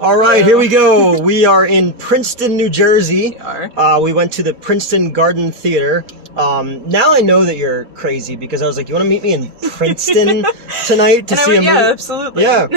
All right, here we go. We are in Princeton, New Jersey. We are. We went to the Princeton Garden Theater. Now I know that you're crazy because I was like, you want to meet me in Princeton tonight to see a movie? Yeah, absolutely. Yeah.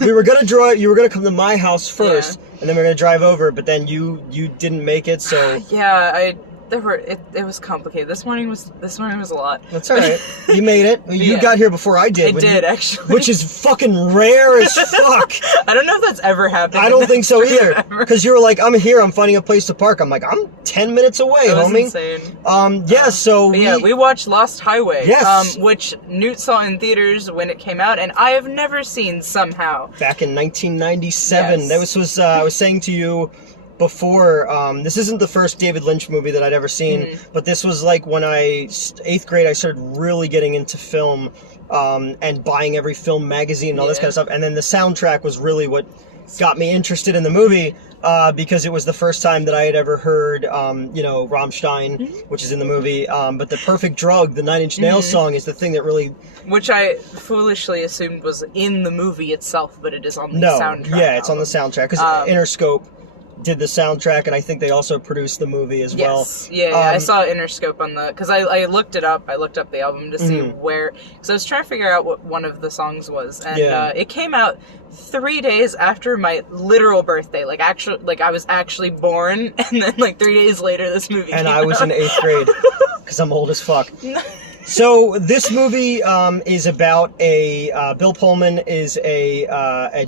You were gonna come to my house first, and then we were gonna drive over, but then you didn't make it, so Yeah, it was complicated. This morning was a lot. that's all right. You made it. You Yeah. got here before I did. I did, actually. Which is fucking rare as fuck. I don't know if that's ever happened. I don't think so either. Ever. Because you were like, I'm here, I'm finding a place to park. I'm like, I'm 10 minutes away, That was homie. insane. So we watched Lost Highway. Yes. Which Newt saw in theaters when it came out, and I have never seen somehow. back in 1997. Yes. That was I was saying to you before, this isn't the first David Lynch movie that I'd ever seen, but this was like when 8th grade I started really getting into film, and buying every film magazine and all this kind of stuff, and then the soundtrack was really what got me interested in the movie, because it was the first time that I had ever heard, Rammstein, which is in the movie, but The Perfect Drug, the Nine Inch Nails song, is the thing that really... Which I foolishly assumed was in the movie itself, but it is on the soundtrack. Yeah, it's on the soundtrack, because Interscope did the soundtrack, and I think they also produced the movie as well. Yes, yeah, I saw Interscope on the... Because I looked it up. I looked up the album to see where... Because I was trying to figure out what one of the songs was. And it came out 3 days after my literal birthday. I was actually born, and then 3 days later this movie came out. And I was in 8th grade, because I'm old as fuck. So this movie is about Bill Pullman is a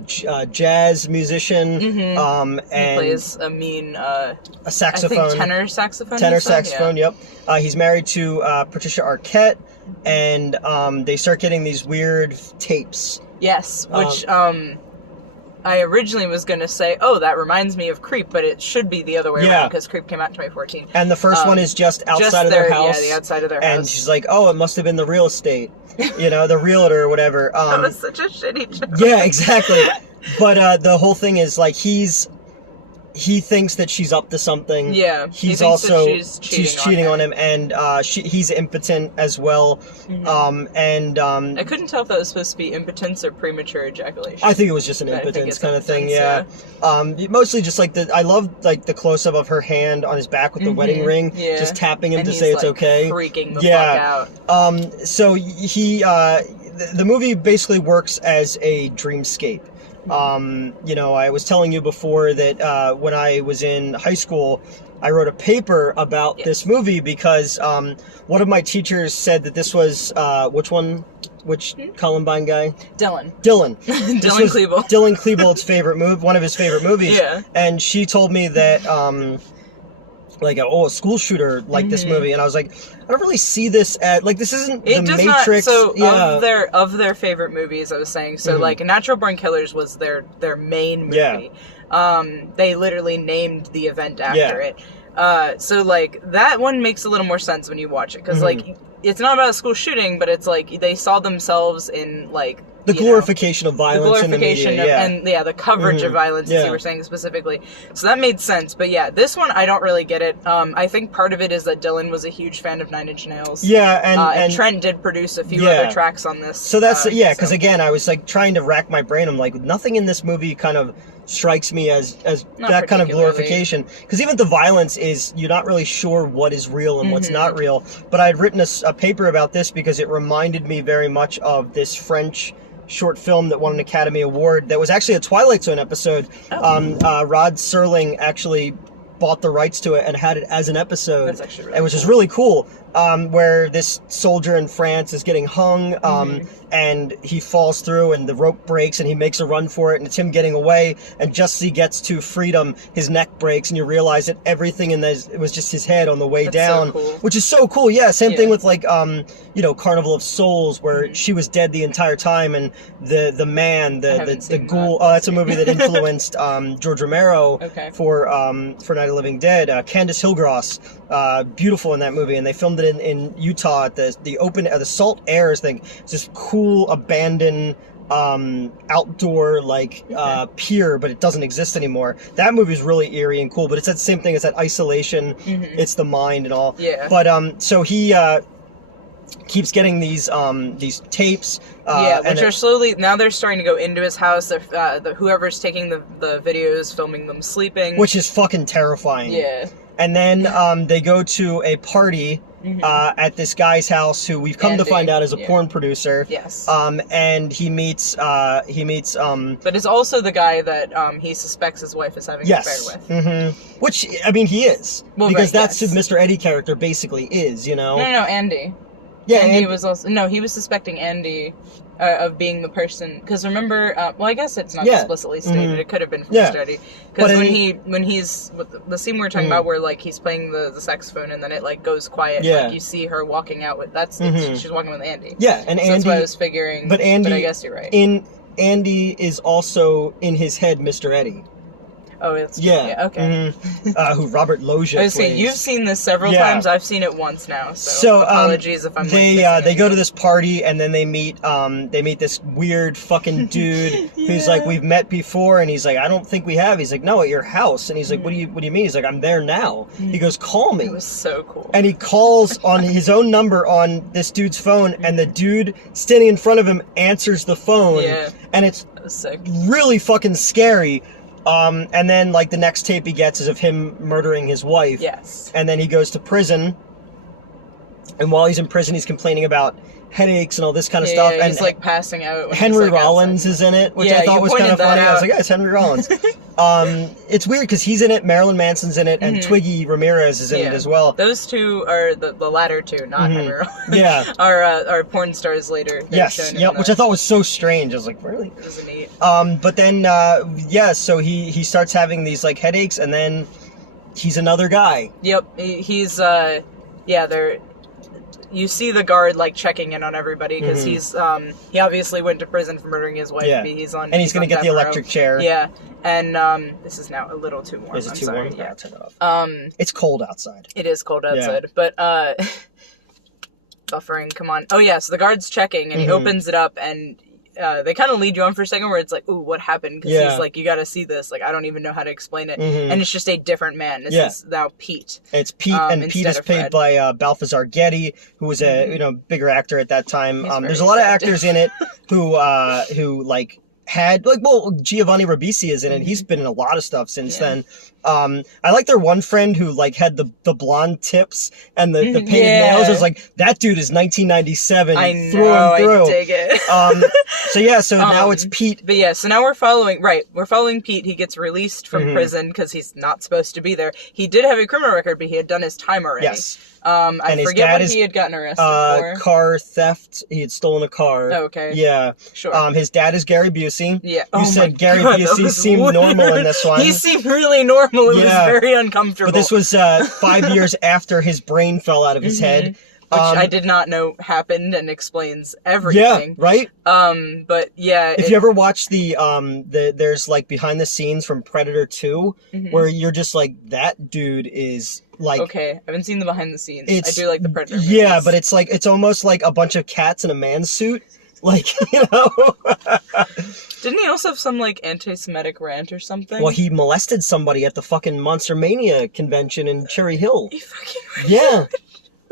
jazz musician, and he plays a mean a saxophone, I think tenor saxophone. Tenor saxophone. Yep. He's married to Patricia Arquette, and they start getting these weird tapes. Yes, which I originally was going to say, oh, that reminds me of Creep, but it should be the other way around, because Creep came out in 2014. And the first one is just outside of their house. Yeah, the outside of their house. And she's like, oh, it must have been the real estate, the realtor or whatever. That was such a shitty joke. Yeah, exactly. But the whole thing is, he thinks that she's up to something. Yeah, he's she's cheating on him, and he's impotent as well. I couldn't tell if that was supposed to be impotence or premature ejaculation. I think it was just an impotence kind of thing. Yeah. Mostly just I love the close up of her hand on his back with the wedding ring, just tapping him to say it's okay. Freaking the fuck out. So the movie basically works as a dreamscape. I was telling you before that when I was in high school, I wrote a paper about this movie because one of my teachers said that this was which Columbine guy? Dylan Klebold. Dylan Klebold's favorite movie, one of his favorite movies. Yeah. And she told me that a school shooter liked this movie, and I was like, I don't really see this at this isn't the Matrix. Of their favorite movies, I was saying, Natural Born Killers was their main movie. They literally named the event after it. That one makes a little more sense when you watch it, because it's not about a school shooting, but it's they saw themselves in the glorification of violence in the media, and the coverage of violence, as you were saying specifically. So that made sense. But this one, I don't really get it. I think part of it is that Dylan was a huge fan of Nine Inch Nails. Yeah, and Trent did produce a few other tracks on this. So that's because again, I was trying to rack my brain. I'm like, nothing in this movie kind of strikes me as that kind of glorification, because even the violence is, you're not really sure what is real and what's not real. But I had written a paper about this because it reminded me very much of this French short film that won an Academy Award that was actually a Twilight Zone episode. Rod Serling actually bought the rights to it and had it as an episode. That's actually really which is really cool. Where this soldier in France is getting hung, and he falls through, and the rope breaks, and he makes a run for it, and it's him getting away, and just as he gets to freedom, his neck breaks, and you realize that everything in this, it was just his head on the way down, so cool. Which is so cool. Yeah, same thing with Carnival of Souls, where she was dead the entire time, and the man, the ghoul. That's a movie that influenced George Romero for Night of the Living Dead. Candace Hillgross, beautiful in that movie, and they filmed it in Utah at the Salt Airs thing. It's this cool abandoned outdoor pier, but it doesn't exist anymore. That movie is really eerie and cool, but it's that same thing. It's that isolation. It's the mind and all. Yeah. But so he keeps getting these tapes. Which are slowly, now they're starting to go into his house. Whoever's taking the videos, filming them sleeping. Which is fucking terrifying. Yeah. And then they go to a party at this guy's house who we've come to find out is a porn producer. Yes. And he meets But is also the guy that he suspects his wife is having an affair with. Mm-hmm. Which, I mean, he is. Well, because that's who Mr. Eddie character basically is, you know? No, Andy. Yeah, Andy was also... No, he was suspecting Andy of being the person... Because remember... well, I guess it's not explicitly stated. It could have been from Mr. Eddie. Because when he's... The scene we were talking about where, like, he's playing the saxophone and then it, like, goes quiet. Yeah. Like, you see her walking out with... She's walking with Andy. Yeah, and so Andy... that's what I was figuring. But I guess you're right. Andy is also, in his head, Mr. Eddie. Oh, it's true. Yeah, okay. Who Robert Loggia plays. You've seen this several times. I've seen it once now. So apologies if I'm. They go to this party and then they meet this weird fucking dude who's like, we've met before, and he's like, I don't think we have. He's like, no, at your house, and he's like, what do you mean? He's like, I'm there now. He goes, call me. It was so cool. And he calls on his own number on this dude's phone, and the dude standing in front of him answers the phone. Yeah. And it's sick. Really fucking scary. And then, like, the next tape he gets is of him murdering his wife. Yes. And then he goes to prison. And while he's in prison, he's complaining about headaches and all this kind of stuff. Yeah, and he's, like, passing out. Henry Rollins is in it, which I thought was kind of funny. I was like, yeah, it's Henry Rollins. It's weird because he's in it, Marilyn Manson's in it, and Twiggy Ramirez is in it as well. Those two are the latter two, not Henry Rollins. Yeah. are porn stars later. Yes, which I thought was so strange. I was like, really? It was neat. But then, so he starts having these, like, headaches, and then he's another guy. Yep, he's, you see the guard, like, checking in on everybody, because he obviously went to prison for murdering his wife. Yeah. He's on, and he's going to get the electric chair. Yeah, and this is now a little too warm. Is it too warm? Yeah. I'll turn it off. It's cold outside. It is cold outside, but, buffering, come on. Oh, yeah, so the guard's checking, and he opens it up, and they kind of lead you on for a second where it's like, ooh, what happened? Because he's like, you gotta see this. Like, I don't even know how to explain it. And it's just a different man. This is now Pete. It's Pete, and Pete is played by Balthazar Getty, who was a bigger actor at that time. There's a lot of actors in it who like had, like, well, Giovanni Ribisi is in it. He's been in a lot of stuff since then. I like their one friend who, like, had the blonde tips and the painted nails. I was like, that dude is 1997 through and through. I dig it. So now it's Pete. But yeah, so now we're following Pete. He gets released from prison because he's not supposed to be there. He did have a criminal record, but he had done his time already. Yes. I forget what he had gotten arrested for. Car theft. He had stolen a car. Oh, okay. Yeah. Sure. His dad is Gary Busey. Yeah. You said Gary Busey seemed normal in this one. He seemed really normal. It was very uncomfortable. But this was 5 years after his brain fell out of his head. Which I did not know happened and explains everything. Yeah, right? But yeah. If you ever watch there's, like, behind the scenes from Predator 2, where you're just like, that dude is, like... Okay, I haven't seen the behind the scenes. I do like the Predator movies. Yeah, but it's like, it's almost like a bunch of cats in a man's suit. Like, you know? Didn't he also have some, like, anti-Semitic rant or something? Well, he molested somebody at the fucking Monster Mania convention in Cherry Hill. You fucking... Yeah.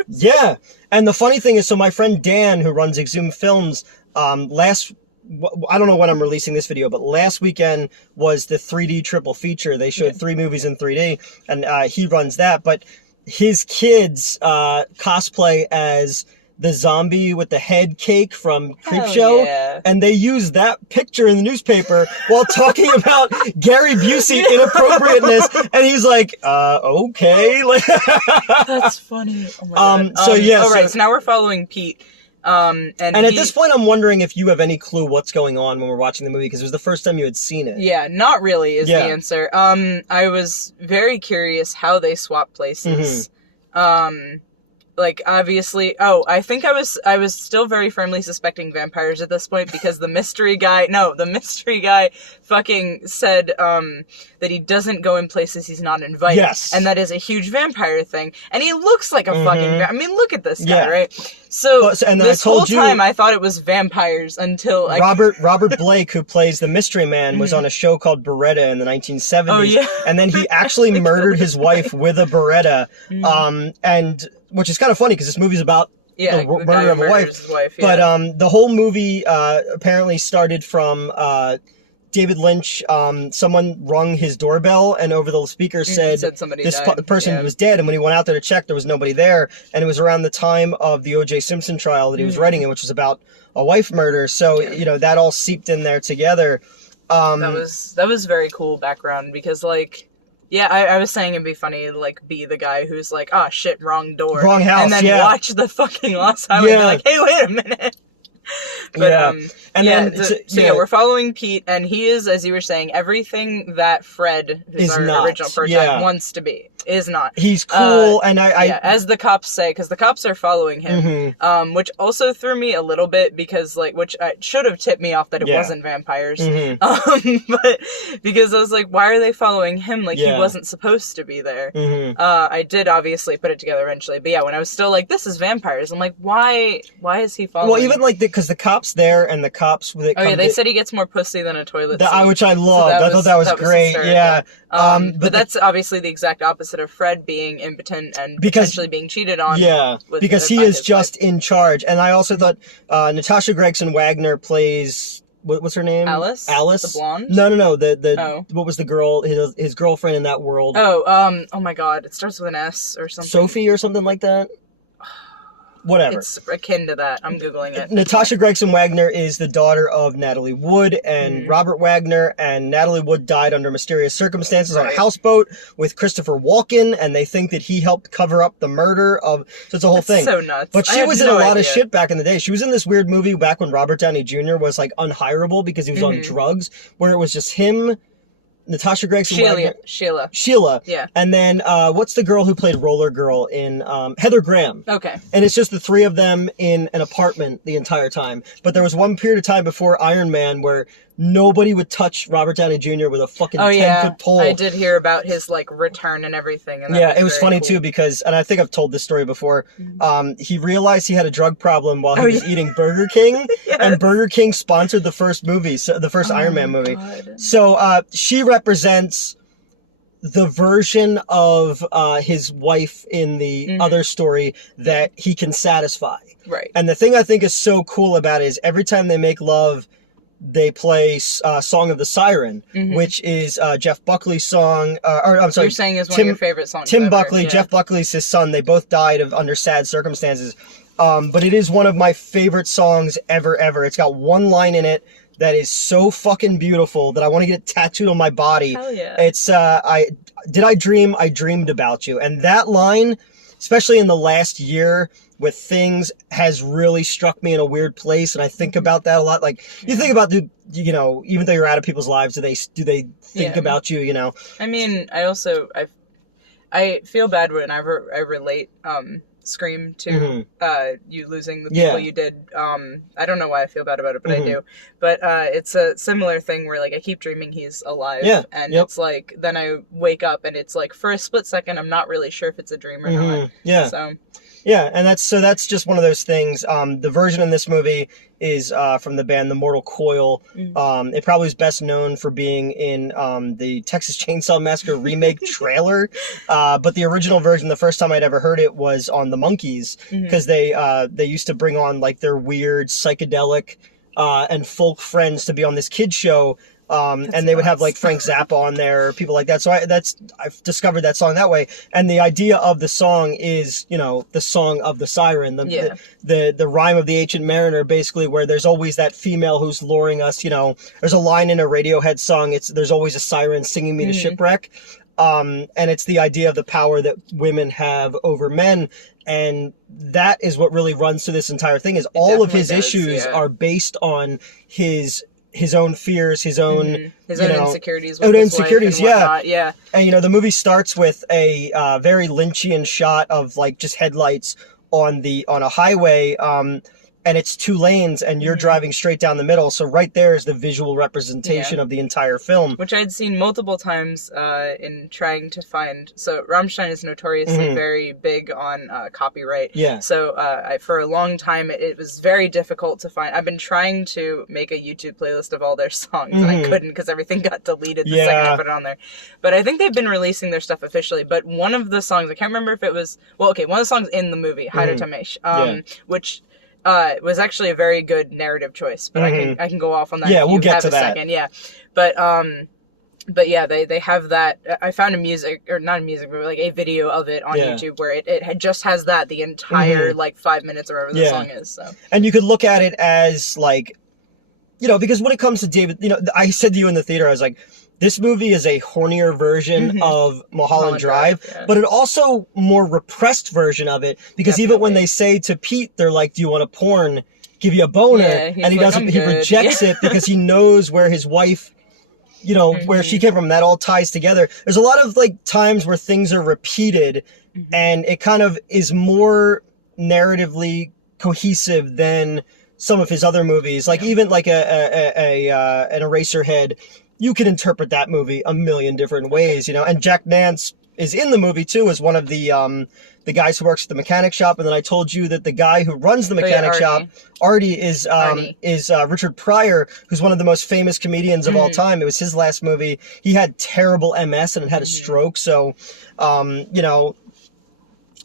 Yeah. And the funny thing is, so my friend Dan, who runs Exhumed Films, I don't know when I'm releasing this video, but last weekend was the 3D triple feature. They showed 3 movies in 3D, and he runs that. But his kids cosplay as the zombie with the head cake from Creepshow, and they use that picture in the newspaper while talking about Gary Busey inappropriateness, and he's like, okay. That's funny. Oh my God. So now we're following Pete. And at this point, I'm wondering if you have any clue what's going on when we're watching the movie, because it was the first time you had seen it. Yeah, not really is the answer. I was very curious how they swap places. Like, obviously, I think I was still very firmly suspecting vampires at this point, because the mystery guy fucking said, that he doesn't go in places he's not invited. Yes. And that is a huge vampire thing. And he looks like a fucking I mean, look at this guy, right? So, this whole time I thought it was vampires until Robert Blake, who plays the mystery man, was on a show called Beretta in the 1970s. Oh, yeah. And then he actually murdered his wife with a Beretta. And which is kind of funny, because this movie's about Yeah, the murder of a wife. His wife, yeah. But the whole movie apparently started from David Lynch. Someone rung his doorbell, and over the speaker said this person was dead. And when he went out there to check, there was nobody there. And it was around the time of the O.J. Simpson trial that he was writing it, which was about a wife murder. So that all seeped in there together. That was very cool background because yeah, I was saying it'd be funny, be the guy who's like, oh shit, wrong door. Wrong house, and then watch the fucking Lost Highway and be like, hey, wait a minute. But, we're following Pete, and he is, as you were saying, everything that Fred, who's our original prototype, wants to be. Is not. He's cool, and as the cops say, because the cops are following him, which also threw me a little bit, because, which should have tipped me off that it wasn't vampires, but, because I was like, why are they following him? He wasn't supposed to be there. I did obviously put it together eventually, but when I was still like, this is vampires, I'm like, why is he following? Well, even, because the cops there, and the cops... they said he gets more pussy than a toilet seat. Which I loved. I thought that was great, yeah. But that's obviously the exact opposite of Fred being impotent and potentially being cheated on. Yeah, because he is just in charge. And I also thought Natasha Gregson Wagner plays... What's her name? Alice? The blonde? No. What was the girl, his girlfriend in that world? Oh my god. It starts with an S or something. Sophie or something like that? Whatever. It's akin to that. I'm Googling it. Natasha Gregson Wagner is the daughter of Natalie Wood and Robert Wagner, and Natalie Wood died under mysterious circumstances on a houseboat with Christopher Walken, and they think that he helped cover up the murder of... So it's a whole thing. So nuts. But she was in a lot of shit back in the day. She was in this weird movie back when Robert Downey Jr. was, unhireable because he was on drugs, where it was just him... Natasha Gregson Wagner. Sheila. Yeah. And then, what's the girl who played Roller Girl in, Heather Graham. Okay. And it's just the three of them in an apartment the entire time. But there was one period of time before Iron Man where nobody would touch Robert Downey Jr. with a fucking 10-foot pole. I did hear about his, return and everything. And it was funny, too, because, and I think I've told this story before, he realized he had a drug problem while he was eating Burger King, and Burger King sponsored the first movie, the first Iron Man movie. God. So, she represents the version of his wife in the other story that he can satisfy. Right. And the thing I think is so cool about it is every time they make love, they play Song of the Siren, which is Jeff Buckley's song. I'm sorry. You're saying is one of your favorite songs. Tim Buckley, Jeff Buckley's his son. They both died under sad circumstances. But it is one of my favorite songs ever. It's got one line in it that is so fucking beautiful that I want to get it tattooed on my body. Hell yeah. It's, I dreamed about you. And that line, especially in the last year with things, has really struck me in a weird place. And I think about that a lot. You think about, even though you're out of people's lives, do they think about you, I mean, I feel bad when I relate, Scream to you losing the people you did. I don't know why I feel bad about it, but I do. But it's a similar thing where I keep dreaming he's alive, and it's then I wake up and it's for a split second I'm not really sure if it's a dream or not. Yeah. So. Yeah, and that's just one of those things. The version in this movie is from the band The Mortal Coil. It probably is best known for being in the Texas Chainsaw Massacre remake trailer. But the original version, the first time I'd ever heard it was on The Monkees, because they used to bring on their weird psychedelic and folk friends to be on this kids show. And they would have Frank Zappa on there, people like that. So I've discovered that song that way. And the idea of the song is, the song of the siren, the rhyme of the Ancient Mariner, basically, where there's always that female who's luring us. There's a line in a Radiohead song. There's always a siren singing me to shipwreck. And it's the idea of the power that women have over men. And that is what really runs through this entire thing. Is all of his issues are based on his own fears, his own insecurities. With his wife and yeah. And the movie starts with a very Lynchian shot of just headlights on a highway, and and it's 2 lanes, and you're driving straight down the middle. So right there is the visual representation of the entire film. Which I'd seen multiple times in trying to find. So Rammstein is notoriously very big on copyright. Yeah. So for a long time, it was very difficult to find. I've been trying to make a YouTube playlist of all their songs, and I couldn't because everything got deleted the second I put it on there. But I think they've been releasing their stuff officially. But one of the songs, I can't remember if it was, one of the songs in the movie, Heider Tamesh, which was actually a very good narrative choice. But I can go off on that. Yeah, if we'll you get have to a that. Second. Yeah, but yeah, they have that. I found a music, or not a music, but like a video of it on YouTube where it just has that the entire like 5 minutes or whatever the song is. So, and you could look at it as like, you know, because when it comes to David, you know, I said to you in the theater, I was like, this movie is a hornier version of Mulholland Drive, but it also more repressed version of it, because even when they say to Pete, they're like, do you want a porn? Give you a boner? And he doesn't, he rejects it because he knows where his wife, you know, where she came from. That all ties together. There's a lot of like times where things are repeated and it kind of is more narratively cohesive than some of his other movies. Like even like an Eraserhead, you can interpret that movie a million different ways, you know. And Jack Nance is in the movie too, as one of the guys who works at the mechanic shop. And then I told you that the guy who runs the mechanic shop, Artie, is Richard Pryor, who's one of the most famous comedians of all time. It was his last movie. He had terrible MS and had a stroke. So, you know,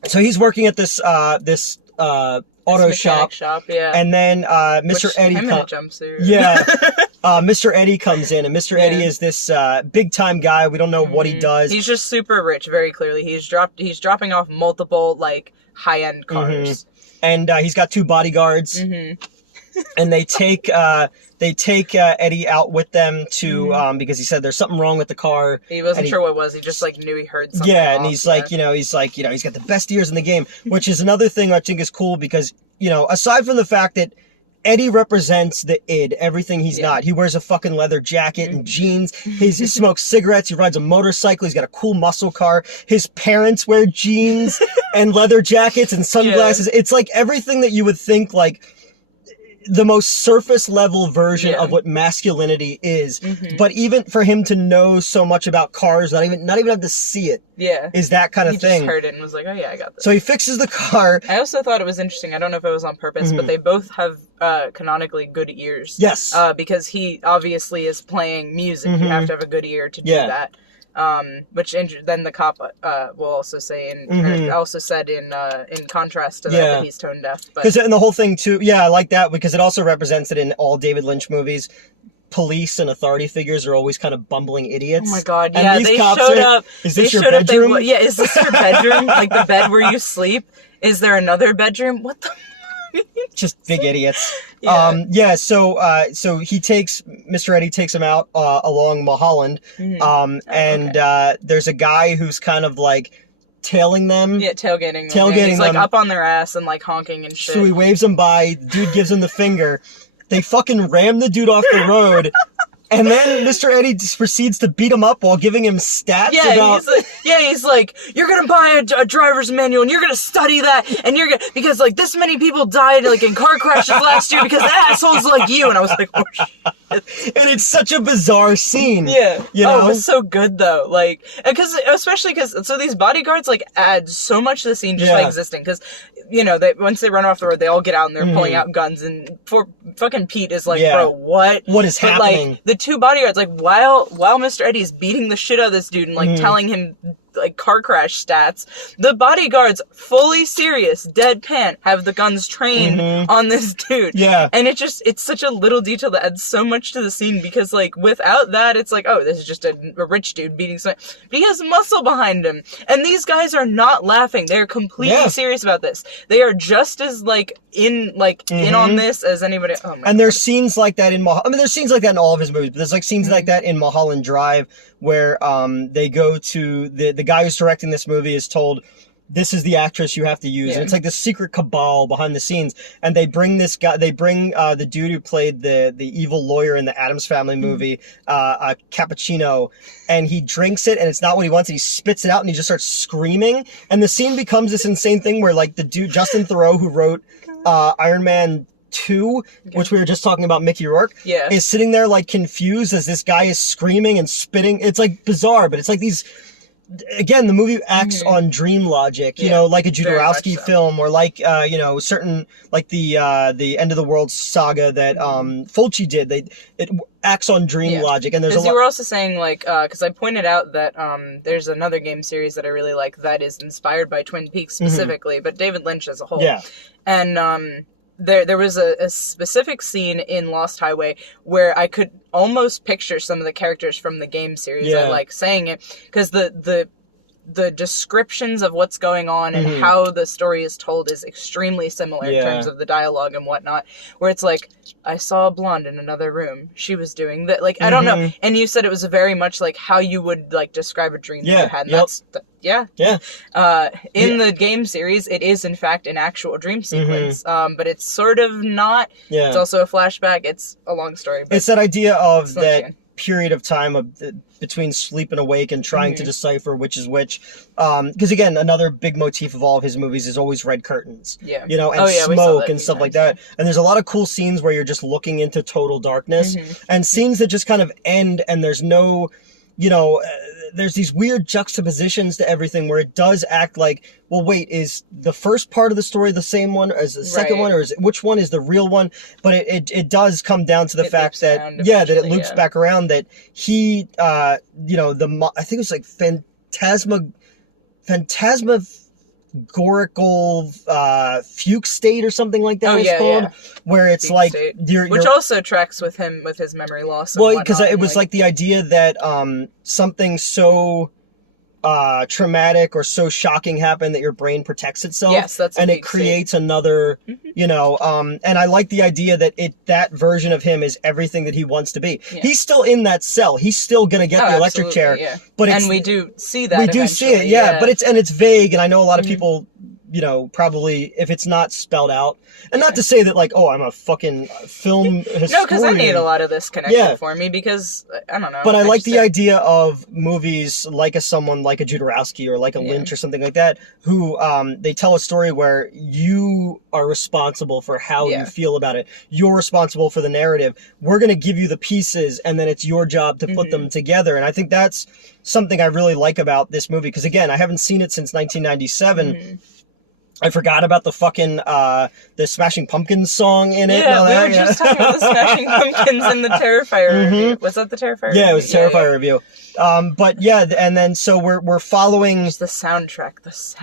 so he's working at this auto shop. And then Mr. Eddie comes. Mr. Eddie comes in, and Mr. Eddie is this big time guy. We don't know what he does. He's just super rich, very clearly. He's dropping off multiple like high end cars, and he's got 2 bodyguards. And they take Eddie out with them to because he said there's something wrong with the car. He wasn't sure what it was. He just like knew he heard something. Yeah, and he's like, you know, he's got the best ears in the game, which is another thing I think is cool, because, you know, aside from the fact that Eddie represents the id, everything he's not. He wears a fucking leather jacket and jeans. He smokes cigarettes. He rides a motorcycle. He's got a cool muscle car. His parents wear jeans and leather jackets and sunglasses. It's like everything that you would think like the most surface level version of what masculinity is. But even for him to know so much about cars, not even have to see it, is that kind of thing. He just heard it and was like, oh yeah, I got this. So he fixes the car. I also thought it was interesting. I don't know if it was on purpose, but they both have canonically good ears. Yes. Because he obviously is playing music. You have to have a good ear to do that. Which then the cop will also say also said in contrast to that he's tone deaf. Because in the whole thing too, I like that, because it also represents it in all David Lynch movies. Police and authority figures are always kind of bumbling idiots. Oh my god, yeah, they showed up. Is this your bedroom? Is this your bedroom? Like the bed where you sleep? Is there another bedroom? What the? Just big idiots. So Mr. Eddie takes him out along Mulholland, there's a guy who's kind of like tailing them. Yeah, tailgating them. He's like up on their ass and like honking and shit. So he waves them by. Dude gives him the finger. They fucking ram the dude off the road. And then Mr. Eddie just proceeds to beat him up while giving him stats about... he's like, you're gonna buy a driver's manual and you're gonna study that, and you're gonna... Because, like, this many people died, like, in car crashes last year because assholes like you. And I was like, oh, shit. And it's such a bizarre scene. Yeah. You know? Oh, it was so good, though. Like, especially because... So these bodyguards, like, add so much to the scene just by existing. Because, you know, once they run off the road, they all get out and they're pulling out guns. And fucking Pete is like, bro, what? What is happening? Like, the 2 bodyguards, like, while Mr. Eddie's beating the shit out of this dude and, like, telling him, like, car crash stats, the bodyguards, fully serious, deadpan, have the guns trained on this dude. Yeah. And it's such a little detail that adds so much to the scene, because, like, without that, it's like, oh, this is just a rich dude beating someone. But he has muscle behind him. And these guys are not laughing. They're completely serious about this. They are just as, like, in on this as anybody. Oh my God. There's scenes like that in there's scenes like that in all of his movies, but there's like scenes like that in Mulholland Drive where they go to the guy who's directing this movie is told, this is the actress you have to use. And it's like this secret cabal behind the scenes. And they bring this guy, the dude who played the evil lawyer in the Addams Family movie, Cappuccino, and he drinks it and it's not what he wants. And he spits it out and he just starts screaming. And the scene becomes this insane thing where like the dude, Justin Theroux, who wrote Iron Man 2, which we were just talking about, Mickey Rourke, is sitting there like confused as this guy is screaming and spitting. It's like bizarre, but it's like these. Again, the movie acts on dream logic, you know, like a Jodorowsky film, or like you know, certain like the End of the World saga that Fulci did. It acts on dream logic, and there's you were also saying like because I pointed out that there's another game series that I really like that is inspired by Twin Peaks specifically, but David Lynch as a whole. And there was a specific scene in Lost Highway where I could almost picture some of the characters from the game series. I like saying it because the descriptions of what's going on and how the story is told is extremely similar in terms of the dialogue and whatnot, where it's like, I saw a blonde in another room, she was doing that, like I don't know, and you said it was very much like how you would like describe a dream that you had, and that's in the game series it is in fact an actual dream sequence, but it's sort of not. It's also a flashback. It's a long story, but it's that idea of that period of time of between sleep and awake and trying to decipher which is which, because again, another big motif of all of his movies is always red curtains, you know, and smoke and stuff like that, and there's a lot of cool scenes where you're just looking into total darkness, and scenes that just kind of end and there's no, you know, there's these weird juxtapositions to everything where it does act like, well, wait, is the first part of the story the same one as the second one, or is which one is the real one? But it does come down to the fact that that it loops back around, that he you know, I think it was like phantasmagorical fugue state or something like that called, where it's fugue like which also tracks with him with his memory loss. Well, because it was like the idea that something so traumatic or so shocking happened that your brain protects itself, and it creates another, you know, and I like the idea that that version of him is everything that he wants to be. He's still in that cell. He's still gonna get the electric chair, but and we do see that. We do see it, but it's vague, and I know a lot of people, you know, probably if it's not spelled out, and not to say that like, oh, I'm a fucking film historian. No, because I need a lot of this connected for me, because I don't know. But I like the idea of movies like someone like a Jodorowsky or like a Lynch or something like that, who they tell a story where you are responsible for how you feel about it. You're responsible for the narrative. We're going to give you the pieces, and then it's your job to put them together. And I think that's something I really like about this movie, because again, I haven't seen it since 1997. I forgot about the fucking, the Smashing Pumpkins song in it. Yeah, we were just talking about the Smashing Pumpkins in the Terrifier review. Was that the Terrifier review? Yeah, it was Terrifier review. But yeah, and then so we're following... Just the soundtrack.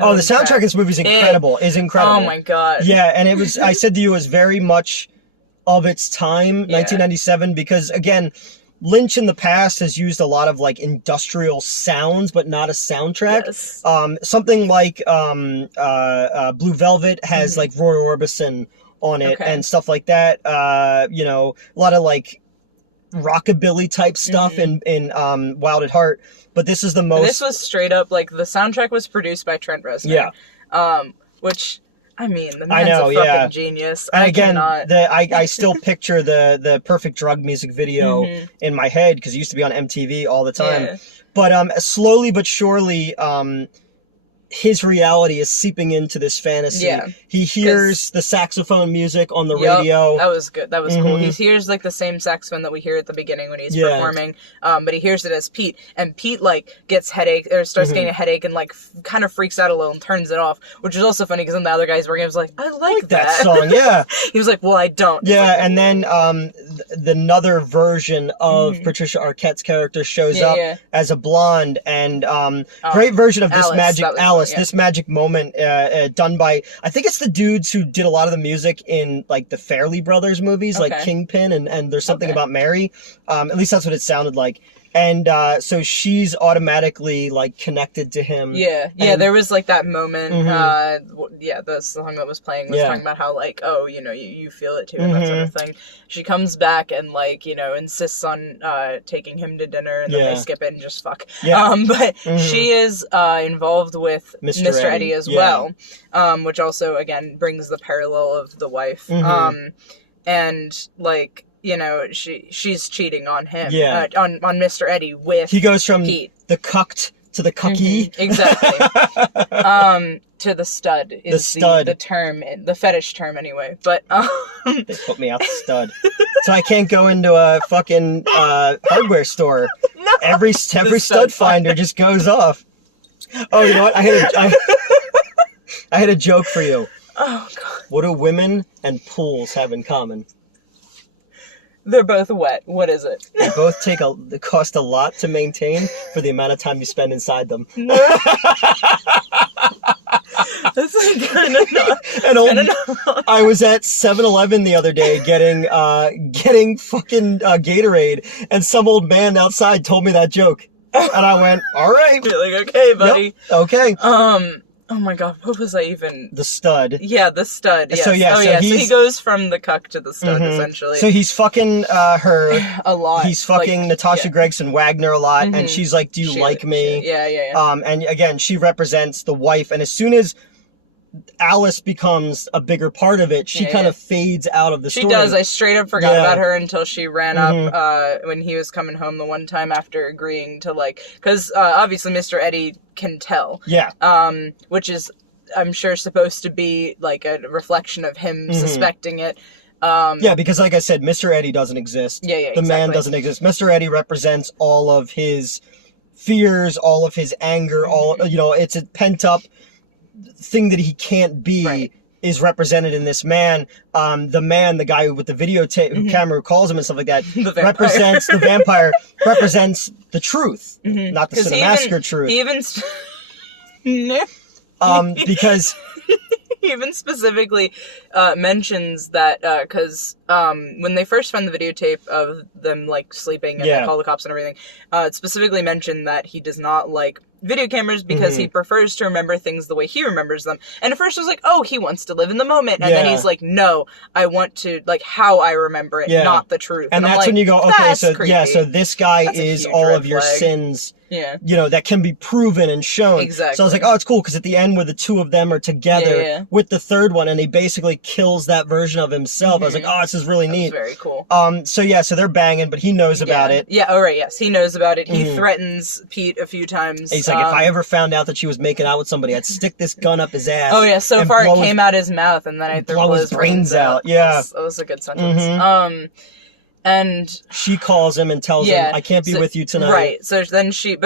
Oh, the soundtrack of this movie is incredible. Oh my god. Yeah, and it was, I said to you, it was very much of its time, 1997, because again... Lynch in the past has used a lot of like industrial sounds, but not a soundtrack. Something like Blue Velvet has like Roy Orbison on it and stuff like that. You know, a lot of like rockabilly type stuff in Wild at Heart. But this is the most. This was straight up like the soundtrack was produced by Trent Reznor. Which. I mean, the man's a fucking genius. And again, I still picture the Perfect Drug music video in my head, because it used to be on MTV all the time. But slowly but surely, his reality is seeping into this fantasy. He hears the saxophone music on the radio. That was good. That was cool. He hears like the same saxophone that we hear at the beginning when he's performing, but he hears it as Pete, and Pete like gets headache or starts getting a headache and like kind of freaks out a little and turns it off, which is also funny because then the other guy's working. I was like, I like that song. He was like, well, I don't. And then another version of Patricia Arquette's character shows up as a blonde, and great version of this this magic moment done by, I think it's the dudes who did a lot of the music in like the Farrelly Brothers movies, like Kingpin and There's Something About Mary. At least that's what it sounded like. And so she's automatically like connected to him. There was like that moment. The song that was playing was talking about how like, oh, you know, you feel it too and that sort of thing. She comes back and like, you know, insists on taking him to dinner, and then they skip it and just fuck. But she is involved with Mr. Eddie as well, which also again brings the parallel of the wife. And like, you know, she's cheating on him, on Mr. Eddie with he goes from Pete. The cucked to the cucky. Exactly. To the stud is the term, the fetish term anyway. But they put me out the stud, so I can't go into a fucking hardware store. No, every stud finder just goes off. Oh, you know what? I had a joke for you. Oh God. What do women and pools have in common? They're both wet. What is it? They both they cost a lot to maintain for the amount of time you spend inside them. No. That's like kind of not. I was at 7-Eleven the other day getting fucking Gatorade, and some old man outside told me that joke, and I went, "All right." You're like, "Okay, buddy." Yep, okay. Oh my God, what was I even? The stud. Yeah, the stud. Yes. So yeah, so he goes from the cuck to the stud, essentially. So he's fucking her a lot. He's fucking Natasha Gregson Wagner a lot, and she's like, "Do you like me?" Yeah. And again, she represents the wife, and as soon as Alice becomes a bigger part of it, she kind of fades out of the story. She does. I straight up forgot about her until she ran up when he was coming home the one time after agreeing to because obviously Mr. Eddie can tell. Yeah. Which is, I'm sure, supposed to be like a reflection of him suspecting it. Yeah, because like I said, Mr. Eddie doesn't exist. Yeah, the man doesn't exist. Mr. Eddie represents all of his fears, all of his anger, it's a pent up thing that he can't be is represented in this man. The guy with the videotape camera who calls him and stuff like that, represents the vampire, represents the truth, not the Cinemassacre truth. He even because he even specifically mentions that because when they first found the videotape of them sleeping and they call the cops and everything, it specifically mentioned that he does not like video cameras because he prefers to remember things the way he remembers them. And at first I was like, oh, he wants to live in the moment. And then he's like, no, I want to, how I remember it, not the truth. And that's when you go, okay, so creepy. So this guy is all of your sins. Yeah. That can be proven and shown. Exactly. So I was like, oh, it's cool, because at the end where the two of them are together with the third one, and he basically kills that version of himself, I was like, oh, this is really neat. Very cool. So they're banging, but he knows about it. Yeah, all right, yes, he knows about it. He threatens Pete a few times. He's like, if I ever found out that she was making out with somebody, I'd stick this gun up his ass. Oh yeah, so far it came out his mouth, and then I'd blow his brains out. Yeah. That was a good sentence. And she calls him and tells him, I can't be with you tonight. Right. So then she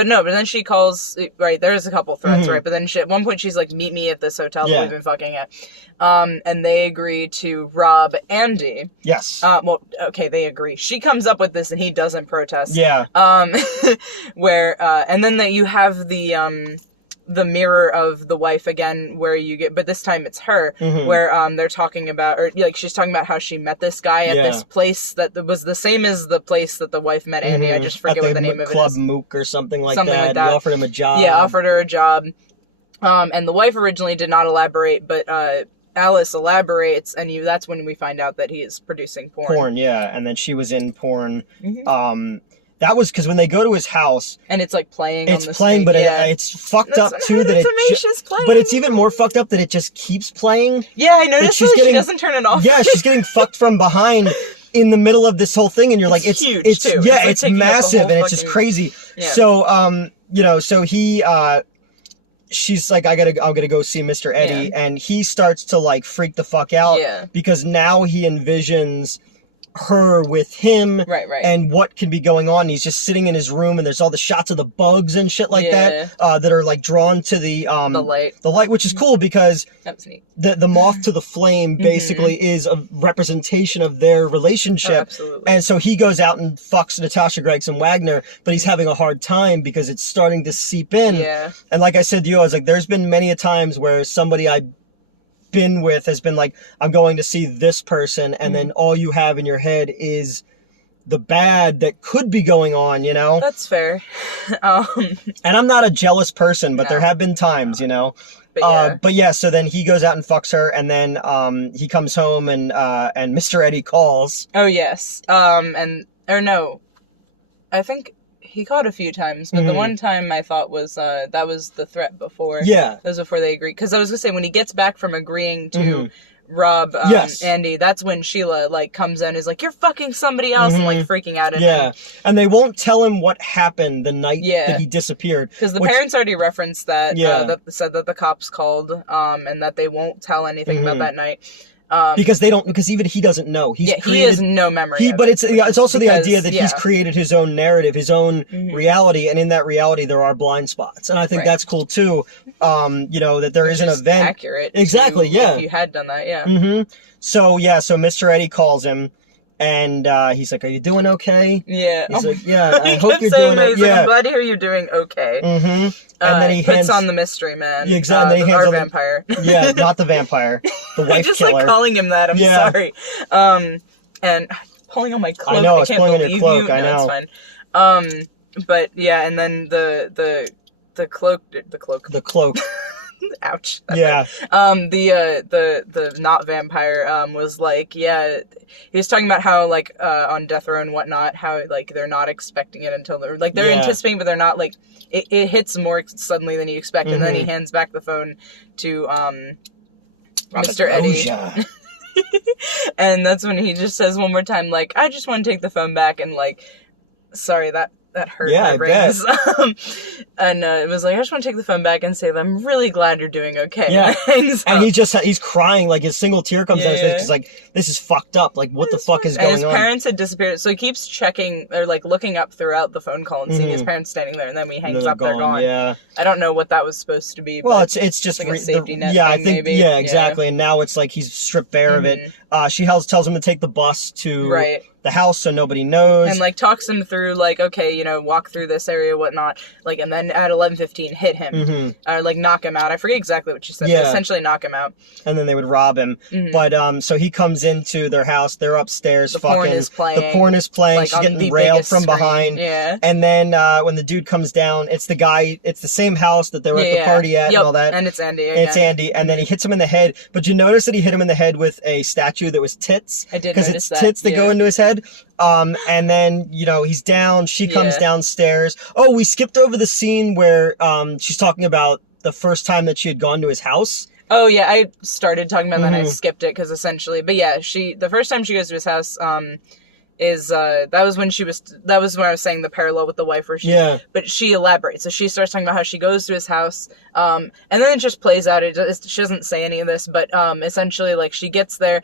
calls, right, there's a couple threats, right? But then at one point she's like, meet me at this hotel that we've been fucking at. And they agree to rob Andy. Yes. They agree. She comes up with this and he doesn't protest. Yeah. And then you have the mirror of the wife again, where you get, but this time it's her, where they're talking about, or she's talking about how she met this guy at this place that was the same as the place that the wife met Andy. I just forget what the name of it is. Club Mook or something like that. He offered him a job. Yeah, offered her a job. And the wife originally did not elaborate, but Alice elaborates, and that's when we find out that he is producing porn. Porn, yeah, and then she was in porn. That was because when they go to his house, and it's playing. It's on the playing, but it's fucked up too. But it's even more fucked up that it just keeps playing. Yeah, I noticed that she doesn't turn it off. Yeah, she's getting fucked from behind in the middle of this whole thing, and you're like, it's huge it's too. Yeah, it's massive, and it's just crazy. Yeah. So so he she's like, I'm gonna go see Mr. Eddie, and he starts to freak the fuck out because now he envisions her with him, right, and what can be going on. He's just sitting in his room, and there's all the shots of the bugs and shit like that that are drawn to the light, which is cool because that was neat. The moth to the flame basically is a representation of their relationship. Absolutely. And so he goes out and fucks Natasha Gregson Wagner, but he's having a hard time because it's starting to seep in. Yeah. And like I said to you, I was like, there's been many a times where somebody I've been with has been like, I'm going to see this person, and then all you have in your head is the bad that could be going on, That's fair. And I'm not a jealous person, but there have been times, But yeah, so then he goes out and fucks her, and then he comes home, and Mr. Eddie calls. Oh yes. I think he called a few times, but the one time I thought was that was the threat before. Yeah. That was before they agreed. Because I was going to say, when he gets back from agreeing to rob Andy, that's when Sheila, like, comes in and is like, you're fucking somebody else, and, like, freaking out at him. And they won't tell him what happened the night that he disappeared. Because the parents already referenced that, that said that the cops called, and that they won't tell anything about that night. Because even he doesn't know. He has no memory. But it's also the idea that he's created his own narrative, his own reality, and in that reality there are blind spots, and I think that's cool too. That there is an event accurate. Exactly. If you had done that, So Mr. Eddie calls him. And he's like, "Are you doing okay?" Yeah. He's like, "Yeah, I hope you're doing okay." Yeah. I'm glad to hear you're doing okay. And then he puts on the mystery man. Yeah, exactly. Our vampire. Not the vampire. The wife just killer. Like calling him that. I'm sorry. And pulling on my cloak. I know. I can't pulling believe on your cloak. you. I know. No, it's fine. But yeah, and then the cloak. The cloak. Ouch. Yeah. The not vampire was like, he was talking about how, like, on death row and whatnot, how, like, they're not expecting it until they're anticipating, but they're not, like, it hits more suddenly than you expect, and then he hands back the phone to Mr. Eddie. And that's when he just says one more time, like, I just want to take the phone back, and, like, sorry, that hurt my brains. And it was like, I just want to take the phone back and say that I'm really glad you're doing okay. Yeah. And he's crying, like his single tear comes down his face because, like, this is fucked up. Like, what the fuck is going on? And his parents had disappeared, so he keeps checking, or, like, looking up throughout the phone call and seeing his parents standing there, and then when he hangs up, they're gone. Yeah. I don't know what that was supposed to be. Well, it's just like a safety net I thing, think, maybe. Yeah, exactly. And now it's like he's stripped bare of it. She tells him to take the bus to the house so nobody knows. And, like, talks him through, like, okay, walk through this area, whatnot. Like, and then at 11:15, hit him. Or, like, knock him out. I forget exactly what she said, but essentially knock him out. And then they would rob him. But, so he comes into their house. They're upstairs fucking. The porn is playing. Like, she's getting railed from behind. Yeah. And then, when the dude comes down, it's the same house that they were at the party at and all that. And it's Andy again. It's Andy. And then he hits him in the head. But you notice that he hit him in the head with a statue that was tits? I did notice that. Because it's tits that go into his head. And then, he's down, she comes downstairs. Oh, we skipped over the scene where, she's talking about the first time that she had gone to his house. Oh, yeah, I started talking about that and I skipped it, because essentially, but yeah, the first time she goes to his house, that was when I was saying the parallel with the wife where but she elaborates. So she starts talking about how she goes to his house, and then it just plays out. She doesn't say any of this, but essentially, like, she gets there,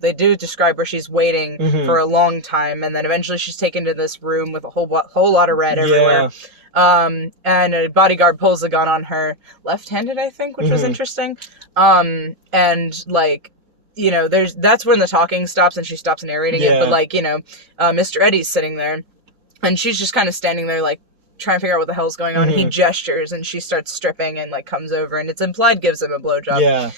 they do describe where she's waiting for a long time, and then eventually she's taken to this room with a whole lot of red everywhere. And a bodyguard pulls a gun on her, left-handed, I think, which was interesting. And, like, that's when the talking stops and she stops narrating it. But, like, Mr. Eddie's sitting there and she's just kind of standing there, like, trying to figure out what the hell's going on. He gestures and she starts stripping and, like, comes over and it's implied gives him a blowjob. Yeah.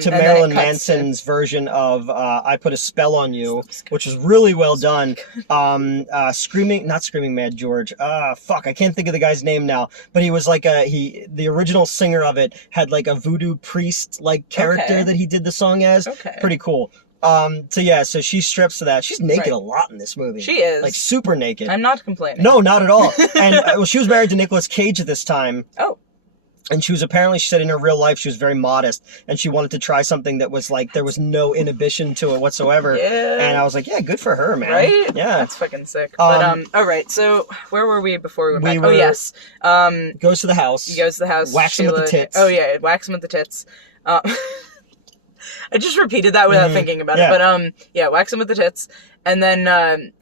To Marilyn Manson's version of I Put a Spell on You, which was really well done. Not Screaming Mad George. Fuck, I can't think of the guy's name now. But he was like the original singer of it had like a voodoo priest like character that he did the song as. Okay. Pretty cool. So she strips to that. She's naked a lot in this movie. She is. Like, super naked. I'm not complaining. No, not at all. And, she was married to Nicolas Cage at this time. Oh. And she said in her real life, she was very modest. And she wanted to try something that was, like, there was no inhibition to it whatsoever. Yeah. And I was like, yeah, good for her, man. Right? Yeah. That's fucking sick. But, alright, so, where were we before we went back? Oh, yes. Goes to the house. He goes to the house. Whacks him with the tits. Oh, yeah, whacks him with the tits. I just repeated that without thinking about it. But, whacks him with the tits. And then,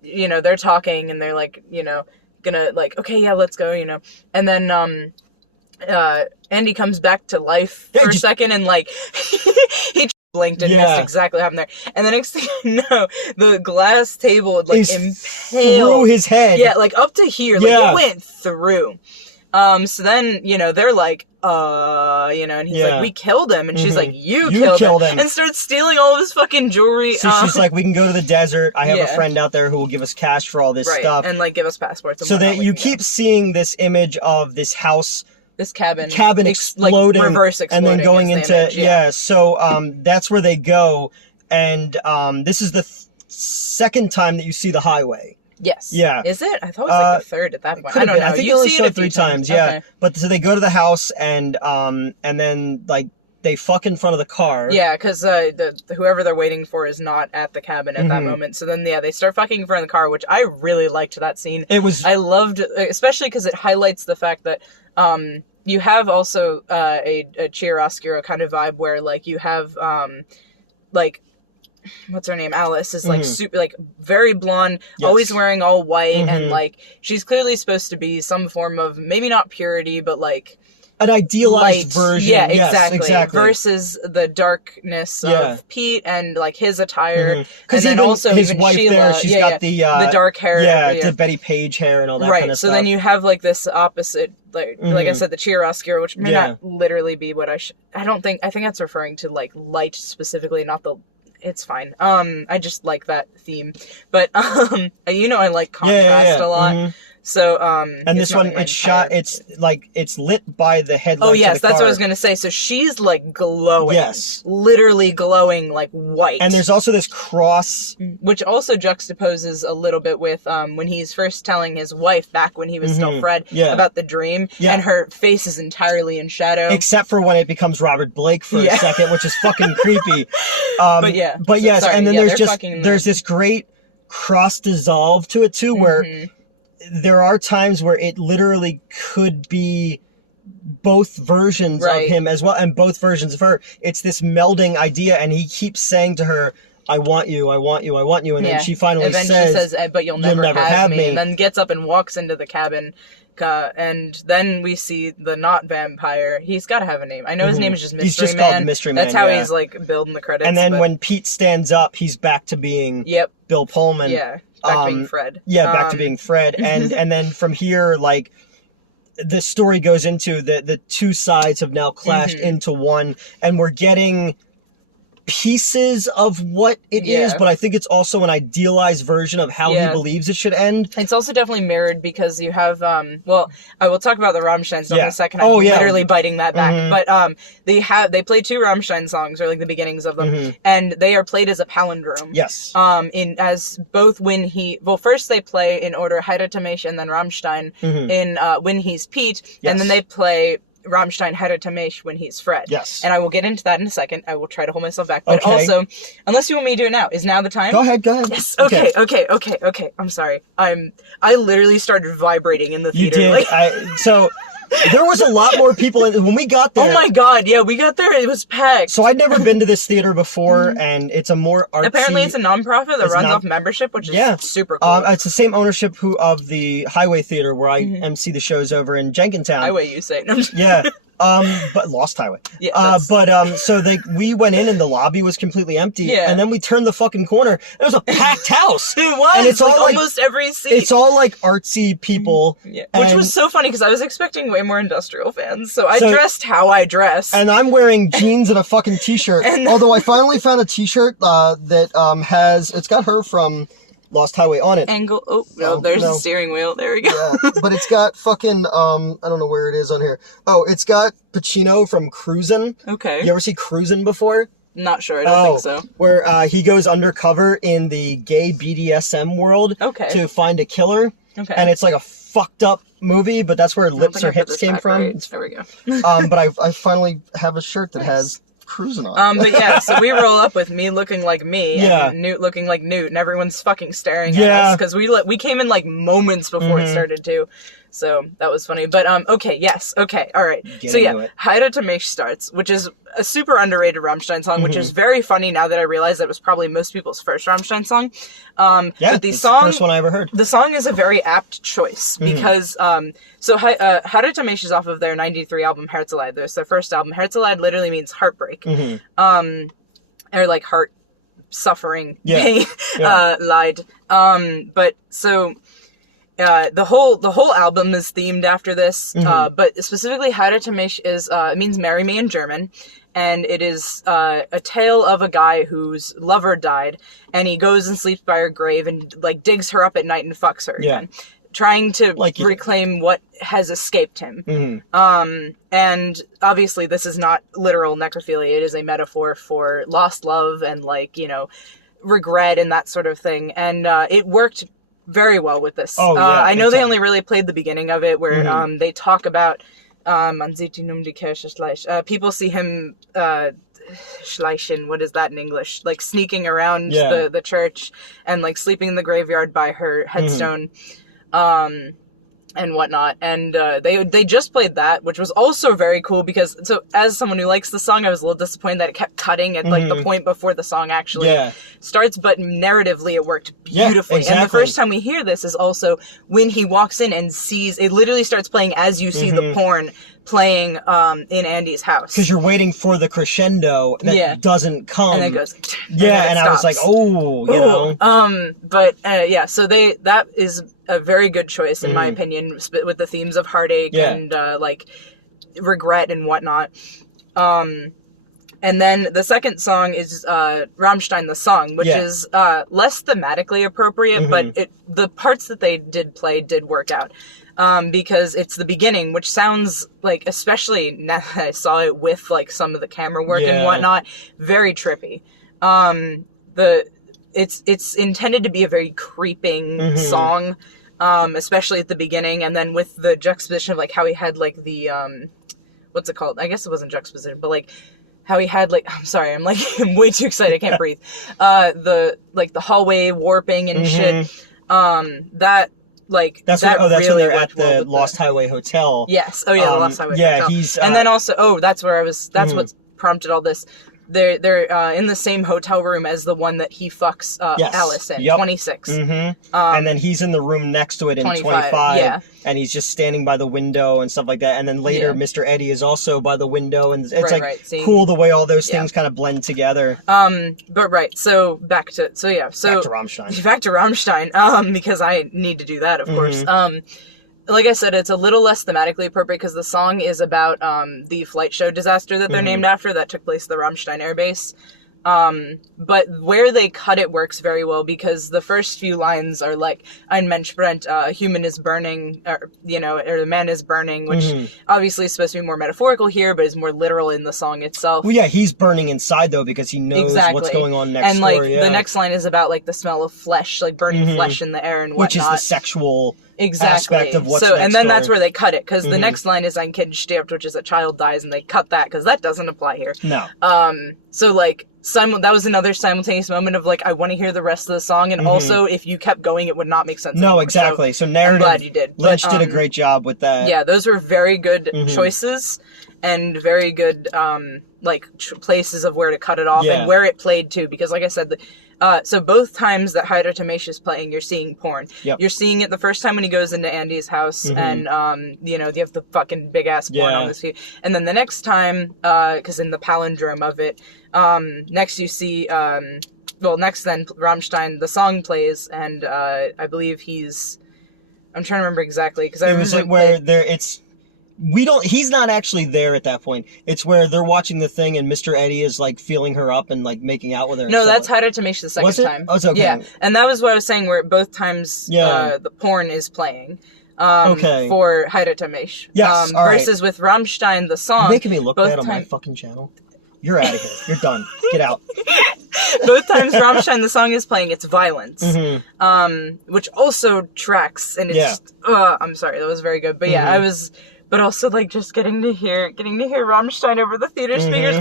they're talking and they're, like, gonna, like, okay, yeah, let's go, And then, Andy comes back to life for a second and, like, he blinked and missed exactly what happened there. And the next thing you know, the glass table would, like, impale through his head. Yeah, like, up to here. Like, it went through. So then, they're like, and he's like, we killed him. And she's like, you killed him. And starts stealing all of his fucking jewelry. So she's like, we can go to the desert. I have a friend out there who will give us cash for all this stuff. And, like, give us passports. And so that you keep seeing this image of this house. This cabin exploding. Like, reverse exploding. And then going into, so, that's where they go. And, this is the second time that you see the highway. Yes. Yeah. Is it? I thought it was like the third at that point. I don't know. I think you only saw it 3 times. Yeah. Okay. But so they go to the house and then like they fuck in front of the car. Yeah, because whoever they're waiting for is not at the cabin at that moment. So then, they start fucking in front of the car, which I really liked that scene. I loved, especially because it highlights the fact that you have also a chiaroscuro kind of vibe where, like, you have, like, what's her name? Alice is, like, super, like, very blonde, always wearing all white, and, like, she's clearly supposed to be some form of, maybe not purity, but, like, an idealized version. Yeah, exactly. Yes, exactly. Versus the darkness of Pete and, like, his attire. Because even also his wife Sheila, there, she's got the dark hair. The Betty Page hair and all that kind of stuff. So then you have, like, this opposite, like I said, the chiaroscuro, which may not literally be what I think that's referring to, like, light specifically, not the... It's fine. I just like that theme. But, I like contrast a lot. So, and this one, it's lit by the headlights. Oh, yes, of the that's car. what I was going to say. So she's, like, glowing. Yes. Literally glowing, like, white. And there's also this cross. Which also juxtaposes a little bit with, when he's first telling his wife, back when he was still Fred, about the dream. Yeah. And her face is entirely in shadow. Except for when it becomes Robert Blake for a second, which is fucking creepy. But yes, sorry, and then there's this great cross dissolve to it, too, where... There are times where it literally could be both versions of him as well, and both versions of her. It's this melding idea, and he keeps saying to her, I want you, I want you, I want you, and then she finally says, but you'll never have me, and then gets up and walks into the cabin, and then we see the not vampire. He's got to have a name. I know his name is just Mystery Man. He's just called Mystery Man. That's how he's, like, building the credits. And then when Pete stands up, he's back to being Bill Pullman. Yeah. Back to being Fred. Yeah, back to being Fred. And then from here, like, the story goes into the two sides have now clashed into one, and we're getting pieces of what it is, but I think it's also an idealized version of how he believes it should end. It's also definitely mirrored because you have, I will talk about the Rammstein stuff in a second. I'm literally biting that back. But they play two Rammstein songs, or like the beginnings of them, and they are played as a palindrome. Yes. First they play in order Heiratamisch and then Rammstein in when he's Pete, and then they play Rammstein Heiratamisch when he's Fred. Yes. And I will get into that in a second. I will try to hold myself back. But also, unless you want me to do it now, is now the time? Go ahead. Yes. Okay. I'm sorry. I literally started vibrating in the theater. You did. So there was a lot more people when we got there. Oh my god, yeah, we got there, it was packed. So I'd never been to this theater before, and it's a more artsy... Apparently it's a non-profit that runs off membership, which is super cool. It's the same ownership of the Highway Theater, where I MC the shows over in Jenkintown. Highway, you say. No, yeah. But Lost Highway. Yeah. So we went in and the lobby was completely empty. Yeah. And then we turned the fucking corner. And it was a packed house. It was. And it's all like almost every seat. It's all like artsy people. Yeah. Which was so funny because I was expecting way more industrial fans. So I dressed how I dress. And I'm wearing jeans and a fucking t-shirt. Although I finally found a t-shirt that it's got her from Lost Highway on it. There's the steering wheel. There we go. Yeah, but it's got fucking, I don't know where it is on here. Oh, it's got Pacino from Cruisin'. Okay. You ever see Cruisin' before? Not sure, I don't think so. Where he goes undercover in the gay BDSM world to find a killer. Okay. And it's like a fucked up movie, but that's where Lips or Hips came from. Right. There we go. But I finally have a shirt that has Cruising on. But yeah, so we roll up with me looking like me, and Newt looking like Newt, and everyone's fucking staring at us because we came in like moments before it started too. So that was funny. But all right. Heiratamisch starts, which is a super underrated Rammstein song, which is very funny now that I realize that it was probably most people's first Rammstein song. But the first one I ever heard. The song is a very apt choice because Heiratamisch is off of their '93 album Herzeleid. There's their first album. Herzeleid literally means heartbreak, or like heart suffering, pain, Leid. But so. The whole album is themed after this, but specifically Heiratamisch is, it means marry me in German, and it is, a tale of a guy whose lover died, and he goes and sleeps by her grave and, like, digs her up at night and fucks her again, trying to reclaim what has escaped him. And obviously this is not literal necrophilia, it is a metaphor for lost love and, like, you know, regret and that sort of thing, and, it worked very well with this. I know they only really played the beginning of it where they talk about Man sieht ihn die Kirche schleichen. People see him schleichen. What is that in English? Like sneaking around the church and like sleeping in the graveyard by her headstone. And whatnot, and they just played that, which was also very cool because, so as someone who likes the song, I was a little disappointed that it kept cutting at like the point before the song actually starts, but narratively it worked beautifully. Exactly. And the first time we hear this is also when he walks in and sees, it literally starts playing as you see the porn playing in Andy's house. Because you're waiting for the crescendo that doesn't come. And it goes... and I was like, oh, you know. But so that is a very good choice, in my opinion, with the themes of heartache and, like, regret and whatnot. And then the second song is Rammstein, the Song, which is less thematically appropriate, but the parts that they did play did work out. Because it's the beginning, which sounds like, especially now that I saw it with like some of the camera work and whatnot, very trippy. It's intended to be a very creeping song, especially at the beginning, and then with the juxtaposition of like how he had like the what's it called? I guess it wasn't juxtaposition, but like how he had like, I'm sorry, I'm way too excited, I can't breathe. The hallway warping and shit. That's really when they're at the Lost Highway Hotel. Yes. Oh yeah, the Lost Highway Hotel. He's and then also that's what's prompted all this. They're in the same hotel room as the one that he fucks Alice in, 26. And then he's in the room next to it in 25. And he's just standing by the window and stuff like that. And then later, Mr. Eddie is also by the window, and it's cool the way all those things kind of blend together. So back to Rammstein. Back to Rammstein, because I need to do that, of course. Like I said, it's a little less thematically appropriate because the song is about the flight show disaster that they're named after that took place at the Rammstein Air Base. But where they cut it works very well because the first few lines are like, Ein Mensch brennt, a human is burning, or the man is burning, which obviously is supposed to be more metaphorical here, but is more literal in the song itself. Well, yeah, he's burning inside though because he knows what's going on next door. And the next line is about like the smell of flesh, like burning flesh in the air and whatnot. Which is the sexual aspect of what's next and then door. that's where they cut it, because the next line is Ein Kind stirbt, which is a child dies, and they cut that because that doesn't apply here. No. So like that was another simultaneous moment of like, I want to hear the rest of the song, and also if you kept going it would not make sense anymore. Exactly. So narrative, I'm glad you did. Lynch did a great job with that. Yeah, those were very good choices and very good places of where to cut it off and where it played too, because like I said, so both times that Haida Tamesh is playing, you're seeing porn. Yep. You're seeing it the first time when he goes into Andy's house and, you have the fucking big ass porn on this view. And then the next time, because in the palindrome of it, next you see, next then Rammstein, the song plays, and I believe I'm trying to remember exactly, because it was like where he's not actually there at that point. It's where they're watching the thing and Mr. Eddie is like feeling her up and like making out with her. No, that's Haida Tamesh the second time. Oh, it's okay. Yeah, and that was what I was saying, where both times the porn is playing. For Haida Tamesh. Yes, versus with Rammstein, the song. You're making me look bad on my fucking channel. You're out of here. You're done. Get out. Both times Rammstein, the song is playing, it's violence. Which also tracks, and it's I'm sorry, that was very good. But but also like just getting to hear Rammstein over the theater speakers.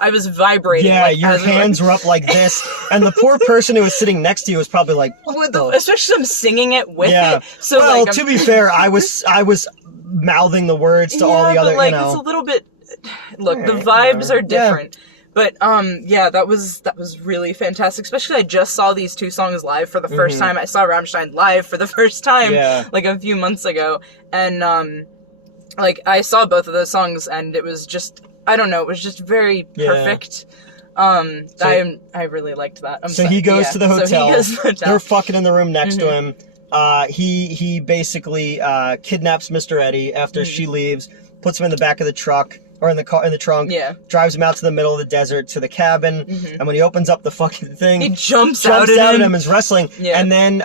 I was vibrating. Yeah, your hands were up like this, and the poor person who was sitting next to you was probably like, especially I'm singing it with it. So to be fair, I was mouthing the words to all the other. But it's a little bit. Look, the vibes are different. But that was really fantastic. Especially I just saw these two songs live for the first time. I saw Rammstein live for the first time like a few months ago, and I saw both of those songs, and it was just, I don't know, it was just very perfect. I really liked that. He goes to the hotel. They're fucking in the room next to him. He basically kidnaps Mr. Eddie after she leaves, puts him in the back of the truck, or in the trunk, drives him out to the middle of the desert to the cabin, and when he opens up the fucking thing, he jumps out at him and is wrestling, and then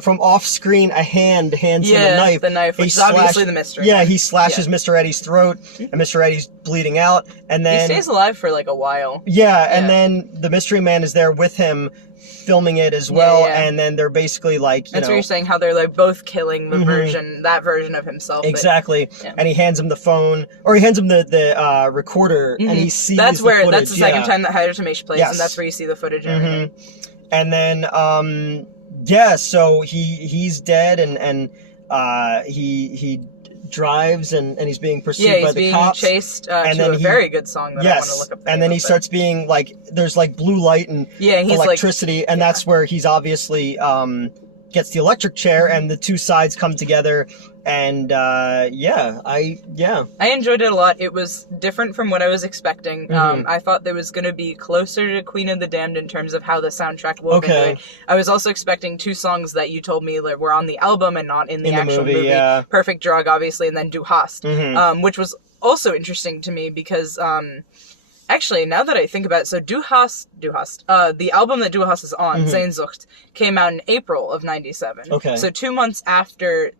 from off screen, a hand hands him a knife. The knife, which is obviously the mystery. Yeah, he slashes Mr. Eddie's throat, and Mr. Eddie's bleeding out, and then... He stays alive for, like, a while. Yeah, and then the mystery man is there with him, filming it as well, and then they're basically, like, That's what you're saying, how they're, like, both killing the that version of himself. Exactly. And he hands him the phone, or he hands him the recorder, and he sees that's the where, footage. That's the second time that Harutomeshi plays, and that's where you see the footage and everything. And then, so he's dead, and he drives, and he's being pursued by the cops. Yeah, he's being chased to a very good song that I want to look up. And then he starts being, like, there's, like, blue light and electricity, and that's where he's obviously, gets the electric chair, and the two sides come together, and, I enjoyed it a lot. It was different from what I was expecting. I thought there was going to be closer to Queen of the Damned in terms of how the soundtrack wove into it. I was also expecting two songs that you told me were on the album and not in the actual movie. Yeah. Perfect Drug, obviously, and then Du Hast, which was also interesting to me because... Actually, now that I think about it, so Du Hast, the album that Du Hast is on, Sehnsucht, came out in April of 97. Okay. So 2 months after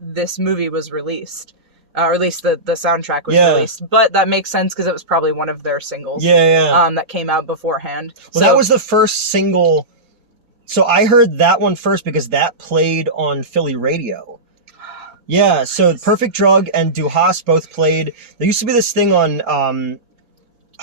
this movie was released, or at least the soundtrack was released. But that makes sense because it was probably one of their singles that came out beforehand. Well, that was the first single. So I heard that one first because that played on Philly radio. Yeah, so Perfect Drug and Du Hast both played. There used to be this thing on...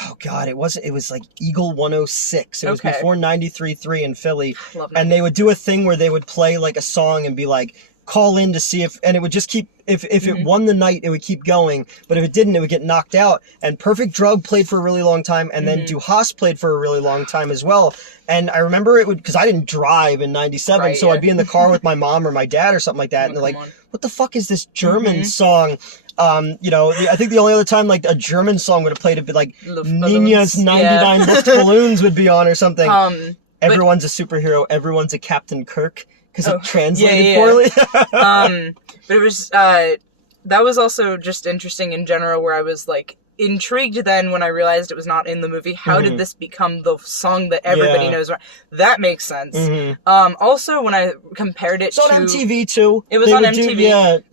oh god, it was like Eagle 106. It was before 93.3 in Philly. And they would do a thing where they would play like a song and be like, call in to see if, and it would just keep, if it won the night, it would keep going, but if it didn't, it would get knocked out. And Perfect Drug played for a really long time, and then Du Hast played for a really long time as well. And I remember it would, because I didn't drive in 97, so I'd be in the car with my mom or my dad or something like that, and they're like, what the fuck is this German song? I think the only other time like a German song would have played, it'd be like Nina's 99 Luftballons would be on or something. Everyone's a superhero. Everyone's a Captain Kirk because it translated poorly. But it was that was also just interesting in general, where I was like intrigued then when I realized it was not in the movie. How did this become the song that everybody knows? That makes sense. Also, when I compared it to... It's on MTV, too. It was on MTV.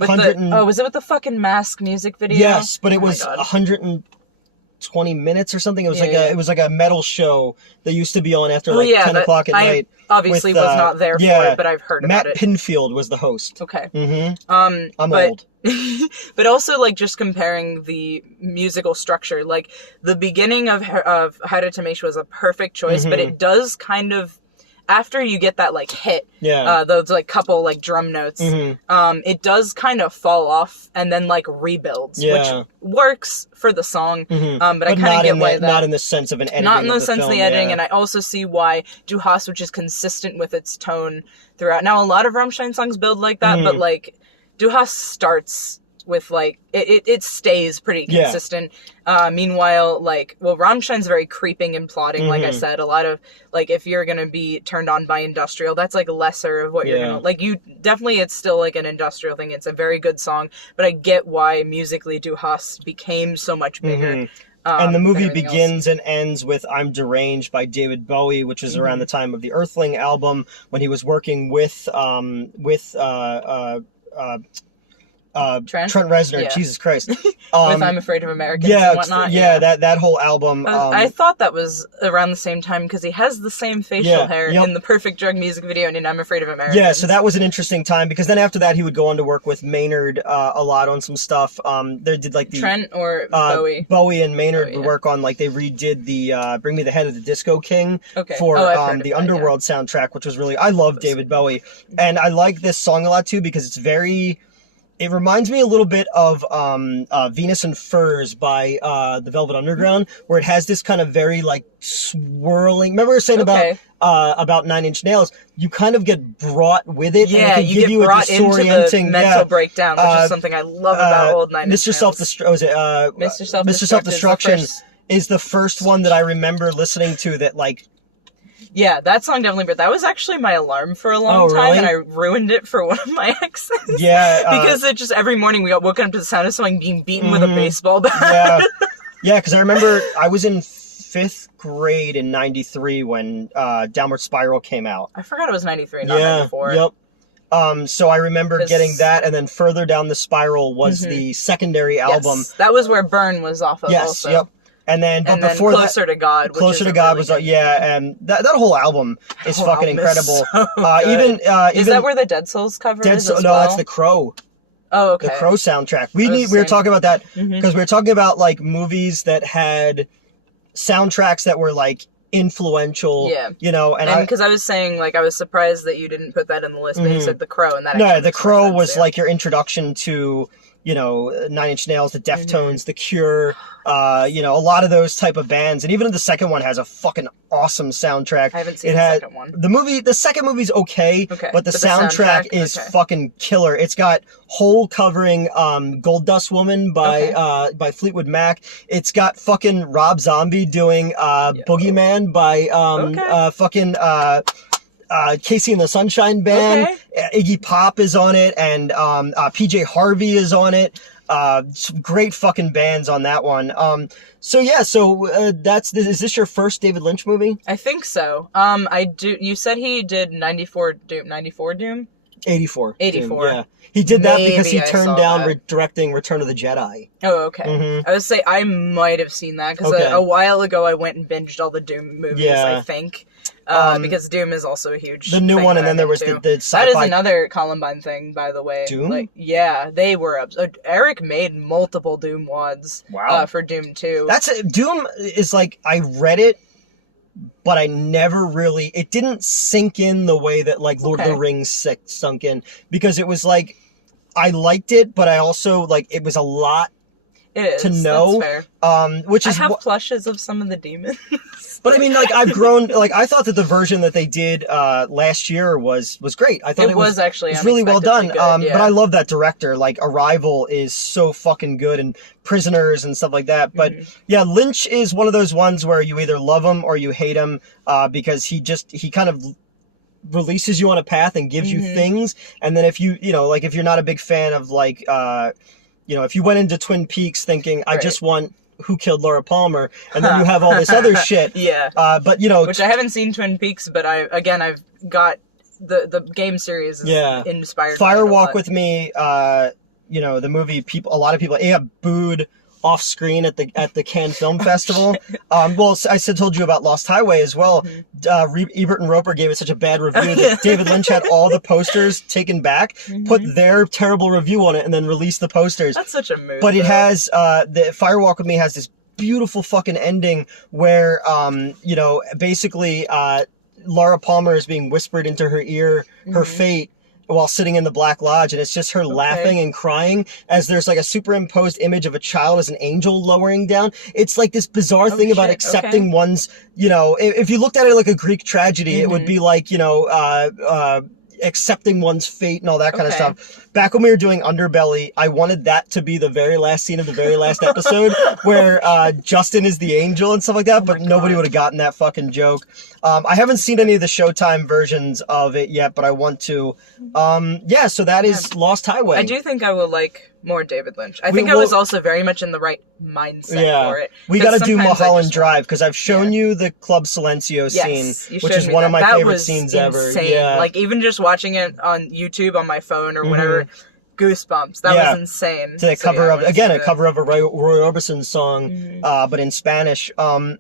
Was it with the fucking Mask music video? Yes, but it was 120 minutes or something. It was it was like a metal show that used to be on after 10 o'clock at night. Obviously was not there for it, but I've heard about it. Matt Pinfield was the host. Okay. I'm old. But also, like, just comparing the musical structure, like, the beginning of Harutomeshi was a perfect choice, but it does kind of, after you get that, like, hit, those, like, couple, like, drum notes, it does kind of fall off and then, like, rebuilds, which works for the song, but I kind of get why that... Not in the sense of an editing. Not in the sense of the editing, and I also see why Du Hast, which is consistent with its tone throughout. Now, a lot of Rammstein songs build like that, but, like, Du Hast starts with, like, it stays pretty consistent. Meanwhile, like, Rammstein's very creeping and plotting, like I said. A lot of, like, if you're gonna be turned on by industrial, that's, like, lesser of what you're gonna... Like, you... Definitely, it's still, like, an industrial thing. It's a very good song, but I get why musically Du Hast became so much bigger. And the movie begins and ends with I'm Deranged by David Bowie, which was around the time of the Earthling album, when he was working with Trent Reznor, Jesus Christ. With I'm Afraid of Americans and whatnot. That whole album. I thought that was around the same time, because he has the same facial hair in the Perfect Drug music video and in I'm Afraid of Americans. Yeah, so that was an interesting time, because then after that he would go on to work with Maynard a lot on some stuff. They did like the... Trent or Bowie? Bowie and Maynard would work on, like, they redid the Bring Me the Head of the Disco King for the Underworld soundtrack, which was really... I love David Bowie. And I like this song a lot too, because it's very... It reminds me a little bit of Venus and Furs by the Velvet Underground, where it has this kind of very, like, swirling... Remember we were saying about Nine Inch Nails? You kind of get brought with it, and it can give you a disorienting... into the mental breakdown, which is something I love about old Nine Inch Nails. Mr. Self-Destruction is the first one that I remember listening to that, like... Yeah, that song definitely, but that was actually my alarm for a long time, and I ruined it for one of my exes. Yeah. Because it just, every morning we got woken up to the sound of someone being beaten with a baseball bat. Yeah, because I remember I was in 5th grade in 93 when Downward Spiral came out. I forgot it was 93, not 94. Yep. So I remember getting that, and then further down the spiral was the secondary album. Yes, that was where Burn was off of. Yes, also. Yep. And then, but before Closer to God. Closer to God was, and that whole album is fucking incredible. Even is that where the Dead Souls cover is as no, well? that's the Crow. Oh, okay. The Crow soundtrack. We were talking about that because we were talking about like movies that had soundtracks that were like influential. Yeah. You know, and because I was saying like I was surprised that you didn't put that in the list, but you said the Crow, and that. No, the Crow was like your introduction to, you know, Nine Inch Nails, the Deftones, The Cure, you know, a lot of those type of bands. And even the second one has a fucking awesome soundtrack. I haven't seen the second one. The second movie's okay, but the soundtrack is fucking killer. It's got Hole covering Gold Dust Woman by Fleetwood Mac. It's got fucking Rob Zombie doing Boogeyman by fucking Casey and the Sunshine Band. Iggy Pop is on it, and PJ Harvey is on it. Some great fucking bands on that one. Is this your first David Lynch movie? I think so. You said he did 94 Doom? 84. 84. Yeah. He did that because he turned down directing Return of the Jedi. Oh, okay. I would say I might have seen that because a while ago I went and binged all the Doom movies, I think. Because Doom is also a huge the new thing one, and then there was the sci-fi. That is another Columbine thing, by the way. Doom? Like, yeah, they were Eric made multiple Doom wads for Doom 2. Doom is like, I read it, but I never really, it didn't sink in the way that like Lord of the Rings sunk in, because it was like, I liked it, but I also like, it was a lot to know. That's fair. Which is I have plushes of some of the demons. But I mean, like, I've grown, like, I thought that the version that they did last year was great. I thought it was actually really well done. But I love that director. Like, Arrival is so fucking good, and Prisoners and stuff like that. But yeah, Lynch is one of those ones where you either love him or you hate him, because he kind of releases you on a path and gives you things. And then if you know, like, if you're not a big fan of, like, you know, if you went into Twin Peaks thinking, I just want Who Killed Laura Palmer, and then you have all this other shit. But you know, which I haven't seen Twin Peaks, but I've got the game series is inspired. Fire Walk with Me, you know, the movie, a lot of people booed off screen at the Cannes Film Festival. Well, I told you about Lost Highway as well. Ebert and Roper gave it such a bad review that David Lynch had all the posters taken back, put their terrible review on it, and then released the posters. That's such a move. But it has the Fire Walk with Me has this beautiful fucking ending where you know, basically Laura Palmer is being whispered into her ear her fate while sitting in the Black Lodge, and it's just her laughing and crying as there's like a superimposed image of a child as an angel lowering down. It's like this bizarre thing about accepting one's, you know, if you looked at it like a Greek tragedy, it would be like, you know, accepting one's fate and all that kind of stuff. Back when we were doing Underbelly, I wanted that to be the very last scene of the very last episode where Justin is the angel and stuff like that, but nobody would have gotten that fucking joke. I haven't seen any of the Showtime versions of it yet, but I want to. So that is Lost Highway. I do think I will like more David Lynch. I think I was also very much in the right mindset for it. We got to do Mulholland Drive, because I've shown you the Club Silencio scene, which is one of my favorite scenes ever. Yeah. Like, even just watching it on YouTube on my phone or whatever, goosebumps. That was insane. To a cover of a Roy Orbison song, but in Spanish. So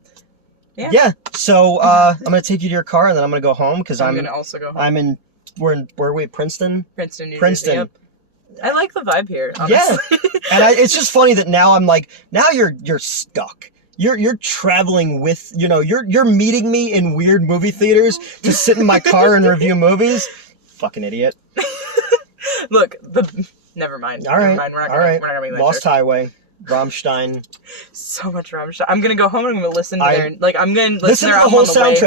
I'm gonna take you to your car, and then I'm gonna go home, because I'm gonna also go home. Where are we? Princeton. New Jersey, yep. I like the vibe here, honestly. Yeah, and it's just funny that now I'm like, now you're stuck. You're traveling with, you know, you're meeting me in weird movie theaters to sit in my car and review movies. Fucking idiot. Look, never mind. All right. We're not gonna be later. Lost Highway, Rammstein. So much Rammstein. I'm gonna go home and I'm gonna listen to I'm gonna listen to the whole soundtrack.